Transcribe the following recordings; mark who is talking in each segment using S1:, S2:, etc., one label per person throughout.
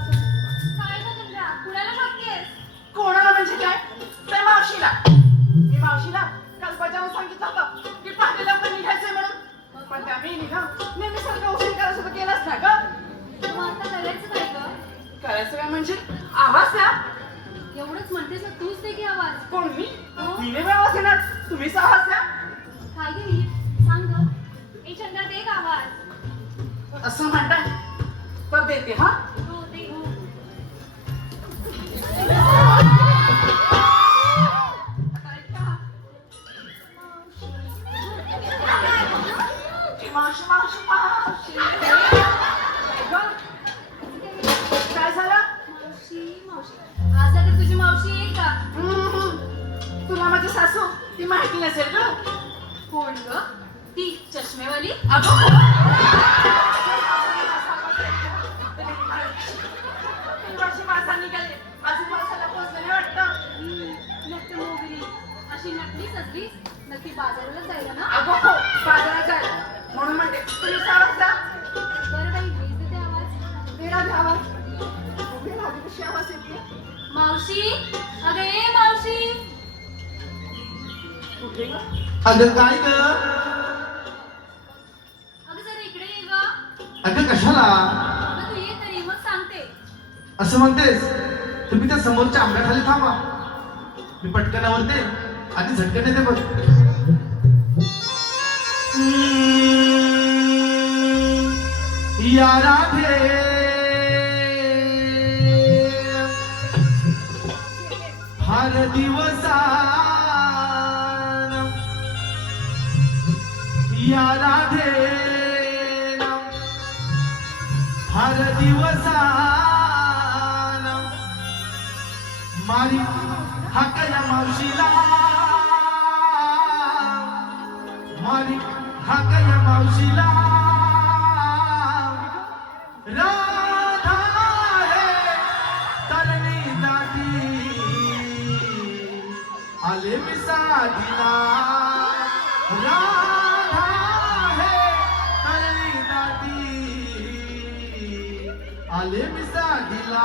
S1: काय ग कुणाला बघतेस
S2: कोणाला म्हणजे काय? त्या मावशीला. मी मावशीला काल बजावून सांगितलं होतं की लवकर निघायचंय म्हणून. पण त्या मी निघा नेहमी सारखं उशीर करायचं तर केलंच ना ग.
S1: करायचं काय ग?
S2: करायचं काय म्हणजे? आवाज द्या.
S1: एवढंच म्हणतेस ना तूच दे की आवाज.
S2: कोण मी?
S1: हो.
S2: मी नाही आवाज देणार. तुम्हीच आवाज द्या.
S1: काय गे
S2: सासू ती माहिती नसेल ग.
S1: कोण ग? ती चष्मेवाली.
S2: वर्षी मासा निघाले. अजून मासाला पोचलेले वाटतं.
S1: नक्की मोगरी. अशी नकली सजली नक्की बाजाराला जायला ना?
S2: अगो हो बाजारात जायला. म्हणून म्हणते तुम्ही जा
S1: बरं बाई वीज देते आवाज.
S2: वेळा घ्यावा उभी राहते कशी आवाज येते.
S1: मावशी? अगं ए मावशी.
S2: कुठे
S3: अगं काय ग?
S1: अगं जरा इकडे ये ग.
S3: अगं कशाला?
S1: अगं तू ये तरी मग सांगते.
S3: असं म्हणतेस? तुम्ही त्या समोरच्या आंब्याखाली थांबा. मी पटकन आवरते. आधी झटकन येते बघ. या राधे. हाकया मावशीला. मारी हाकया मावशीला. राधा रे तरणी दादी आले मिसा साधीला. राधा हे तरणी दादी आले मी साधीला.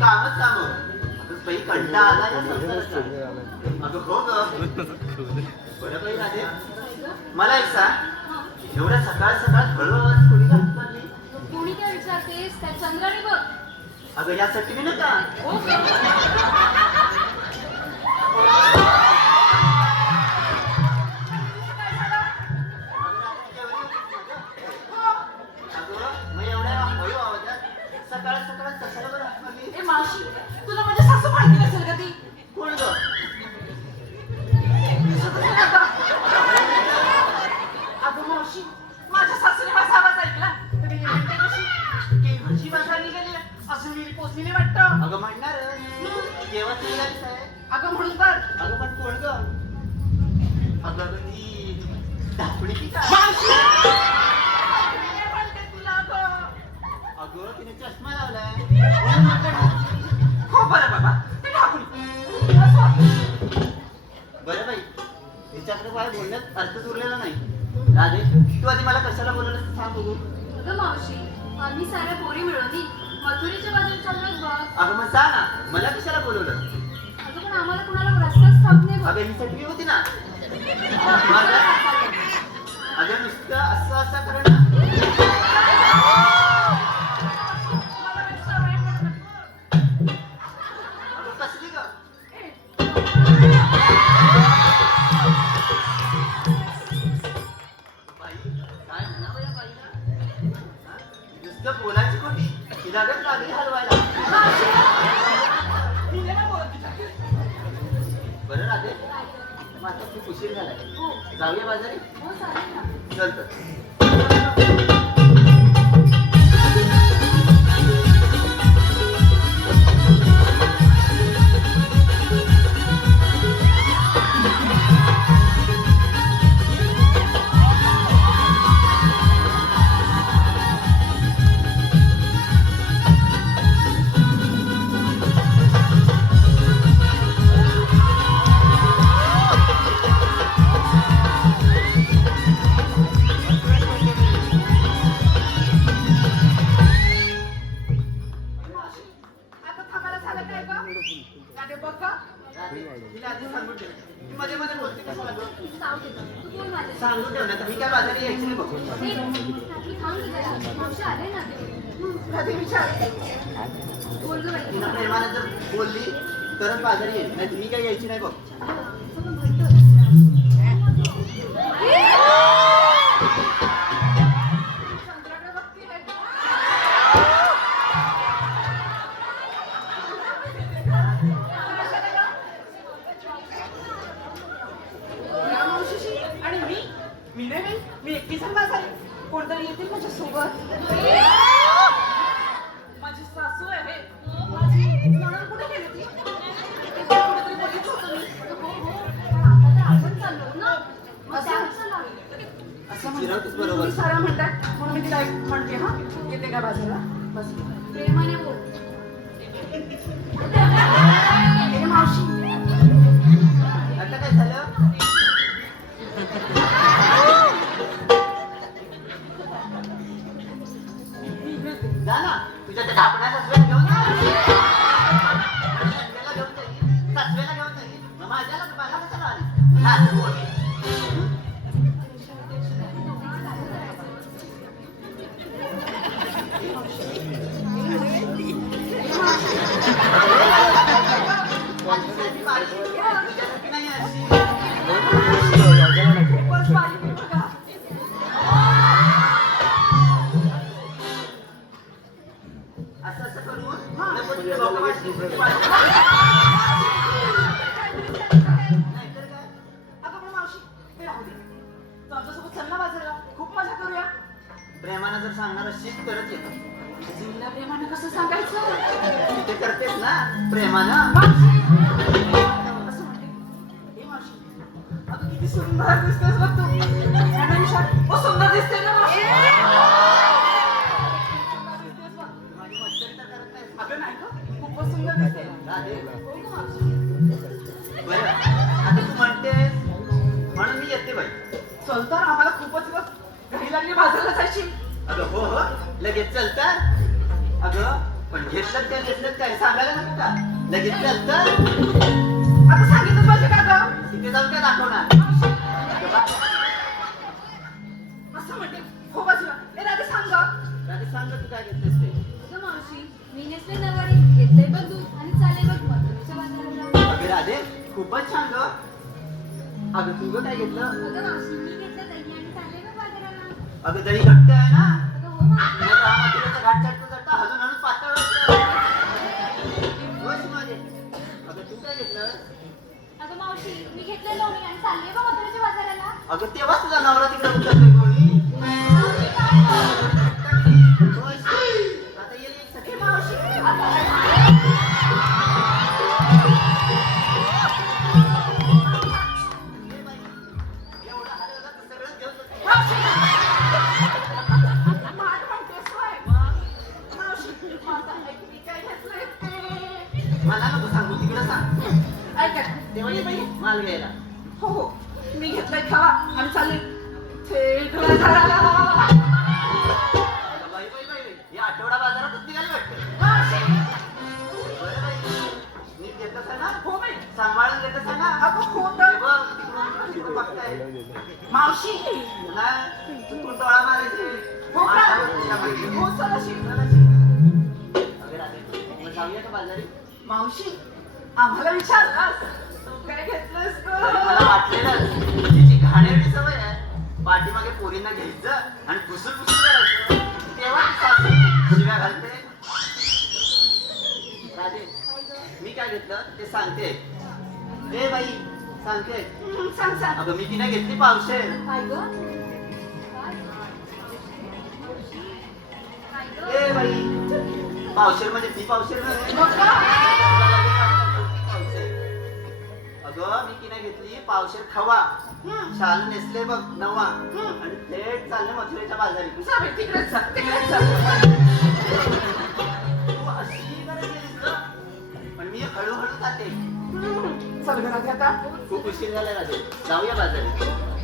S4: कामच काम बाई कंटा आला या संसाराचा. अगं हो बरं बाई राधे. मला एक सांग. एवढ्या सकाळ सकाळ कोणी घालून आणली?
S1: कोणी काय विचारतेस? त्या चंद्राने बघ.
S4: अगं यासाठी मी नका. अगं तिने चष्मा लावलाय.
S2: हो बरं बाबा.
S4: बरं बाई. तिच्याकडे काय बोलण्यात अर्थच उरलेला नाही. राधे तू आधी मला कशाला बोलवलं सांग बघू.
S1: अगं मावशी आम्ही साऱ्या पोरी मिळवली. मथुरीच्या बाजूला चाललोय बघ.
S4: अगं मग सांग ना. मला कशाला बोलवलं?
S1: अगं पण आम्हाला कुणाला रस्ताच बघ.
S4: अगं ही सटवी होती ना. अगं नुसतं असं असं करणं नुसतं बोलायची कोणी? तिला गच लागली हलवायला. आता खूप उशीर झालाय.
S1: हो.
S4: जाऊया बाजारी?
S1: हो चालेल ना.
S4: चल तर.
S2: झालं काय गं? गाडी बघ गं.
S4: राधे, तिला आधी सांगून ठेव ती मध्ये मध्ये बोलते कशाला गं? सांगून ठेव ना मी काय बाजारी यायची नाही बघ
S2: विचार.
S4: तिला प्रेमानं जर बोलली तरच बाजारी येईल नाही मी काय यायची नाही बघ बरोबर.
S2: सारा म्हणतात म्हणून मी तिला म्हणते हा? येते का बाजूला? बस.
S1: प्रेमाने बोल
S2: किती सुंदर दिसतेस बघ तू. ओ सुंदर दिसते ना. खूपच दिसते हो
S4: आता तू म्हणतेस म्हणून मी येते बाई.
S2: आम्हाला खूपच बघ. घरी लागली बाजारला जायची
S4: अगं हो हो. लगेच चलतं. अगं पण घेतलं काय घेतलं काय? सांगायला नको का? लगेच चलतं.
S2: आता सांगितलं पाहिजे का गं
S4: तिथे जाऊन काय दाखवणार? अगं बा,
S2: असं म्हणते. हो बाजूला ए राधे सांग गं.
S4: राधे सांग तू काय घेतलंस ते?
S1: अगं मावशी मी नेसले नवारी. घेतलंय बघ दूध आणि चालले बघ मथुरेच्या बाजाराला
S4: अगं राधे खूपच छान ग. अगं तू गं काय घेतलं?
S1: अगं मावशी मी घेतलं दही आणि चालले बघ बाजाराला.
S4: अगं दही घट्ट आहे ना.
S1: चालले बाबा मथुरेच्या बाजाराला?
S4: अगं तेव्हाच तुझा नवरा तिकडे उतरतोय.
S1: मावशी
S4: तुला चुकून डोळा मारायची.
S2: हो का
S4: माठावर तुझ्या मागे.
S2: हो सराशी
S4: अगं राधे, मग जाऊया का बाजारी
S2: मावशी आम्हाला विचारलास? तू काय घेतलंस
S4: तरी मला
S2: ग
S4: वाटलेलं तिची घाणेरडी सवय आहे. पाठीमागे पोरींना घ्यायचं आणि पुसून पुसून करायचं. तेव्हा सासू शिव्या घालते. राधे मी काय घेतलं? ते सांगते. ए बाई सांगते.
S2: सांग सांग.
S4: अगं मी तिने घेतली पावशेर.
S1: काय गं?
S4: ए बाई. पावशेर म्हणजे ती पावशेर नव्हे.
S2: मग.
S4: अगं मी तिने घेतली पावशेर खवा.
S2: हं,
S4: शाल नेसले बघ नवा.
S2: हं.
S4: आणि थेट चालले मथुरेच्या बाजारी.
S2: तिकडेच तिकडेच
S4: तू अशी बरं गेलीस गं. पण मी हळूहळू जाते.
S2: चल घरात आता?
S4: खूप उशीर झाला राजे. जाऊया बाजारात